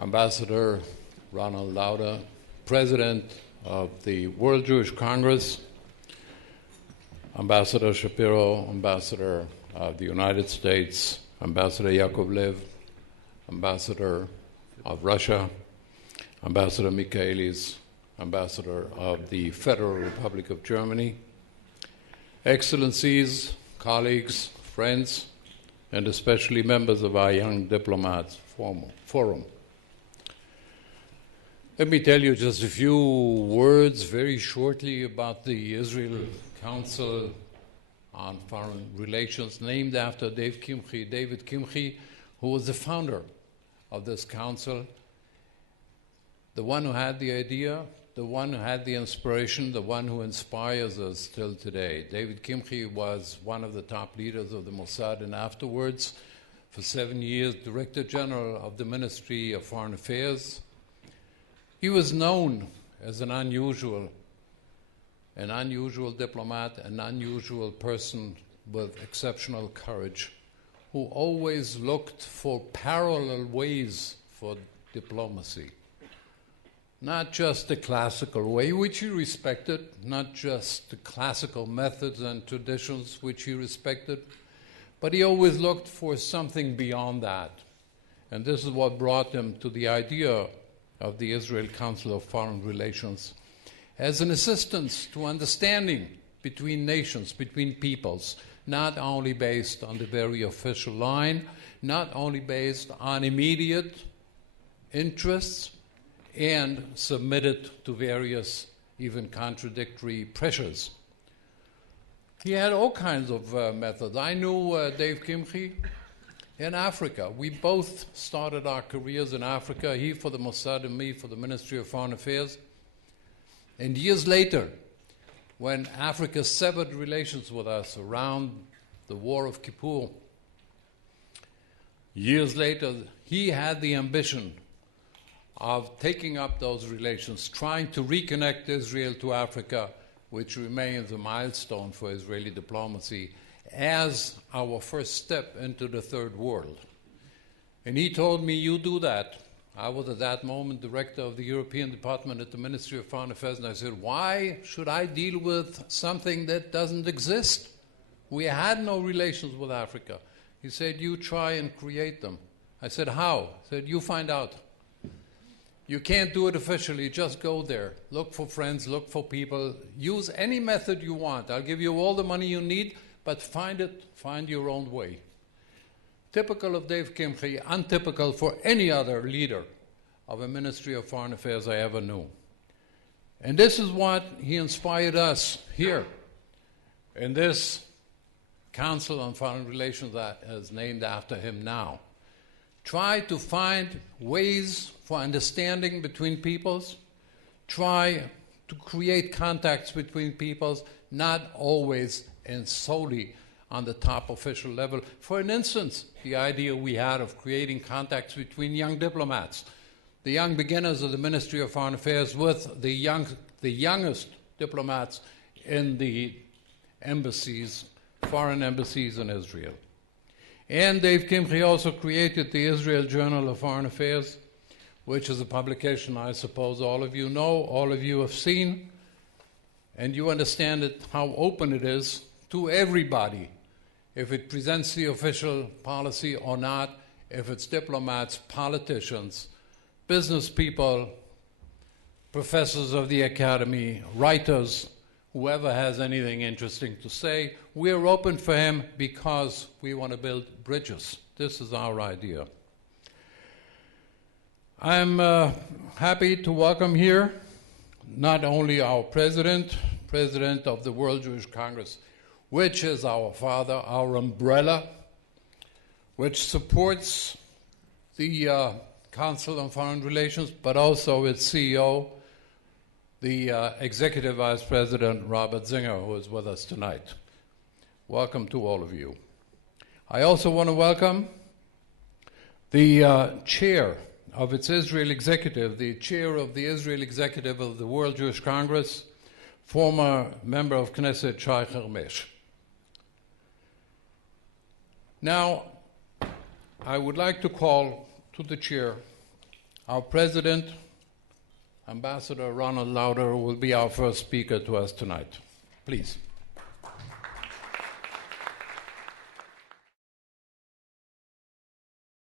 Ambassador Ronald Lauder, President of the World Jewish Congress, Ambassador Shapiro, Ambassador of the United States, Ambassador Yakovlev, Ambassador of Russia, Ambassador Michaelis, Ambassador of the Federal Republic of Germany, Excellencies, colleagues, friends, and especially members of our Young Diplomats Forum. Let me tell you just a few words very shortly about the Israel Council on Foreign Relations, named after David Kimchi, who was the founder of this council, the one who had the idea, the one who had the inspiration, the one who inspires us still today. David Kimchi was one of the top leaders of the Mossad, and afterwards, for 7 years, Director General of the Ministry of Foreign Affairs. He was known as an unusual diplomat, an unusual person with exceptional courage, who always looked for parallel ways for diplomacy. Not just the classical way, which he respected, not just the classical methods and traditions, which he respected, but he always looked for something beyond that. And this is what brought him to the idea of the Israel Council of Foreign Relations as an assistance to understanding between nations, between peoples, not only based on the very official line, not only based on immediate interests, and submitted to various, even contradictory pressures. He had all kinds of methods. I knew Dave Kimchi in Africa. We both started our careers in Africa, he for the Mossad and me for the Ministry of Foreign Affairs. And years later, when Africa severed relations with us around the War of Kippur, years later, he had the ambition of taking up those relations, trying to reconnect Israel to Africa, which remains a milestone for Israeli diplomacy, as our first step into the third world. And he told me, you do that. I was at that moment director of the European Department at the Ministry of Foreign Affairs, and I said, why should I deal with something that doesn't exist? We had no relations with Africa. He said, you try and create them. I said, how? He said, you find out. You can't do it officially, just go there. Look for friends, look for people. Use any method you want. I'll give you all the money you need, but find your own way. Typical of Dave Kimchi, untypical for any other leader of a Ministry of Foreign Affairs I ever knew. And this is what he inspired us here in this Council on Foreign Relations that is named after him now. Try to find ways for understanding between peoples. Try to create contacts between peoples, not always and solely on the top official level. For an instance, the idea we had of creating contacts between young diplomats, the young beginners of the Ministry of Foreign Affairs with the youngest diplomats in the embassies, foreign embassies in Israel. And Dave Kimchi also created the Israel Journal of Foreign Affairs, which is a publication I suppose all of you know, all of you have seen, and you understand it, how open it is to everybody, if it presents the official policy or not, if it's diplomats, politicians, business people, professors of the academy, writers, whoever has anything interesting to say. We're open for him because we want to build bridges. This is our idea. I'm happy to welcome here not only our president of the World Jewish Congress, which is our father, our umbrella, which supports the Council on Foreign Relations, but also its CEO, the Executive Vice President, Robert Zinger, who is with us tonight. Welcome to all of you. I also want to welcome the chair of its Israel Executive, the chair of the Israel Executive of the World Jewish Congress, former member of Knesset, Shai Hermesh. Now, I would like to call to the chair Our President, Ambassador Ronald Lauder, will be our first speaker to us tonight. Please.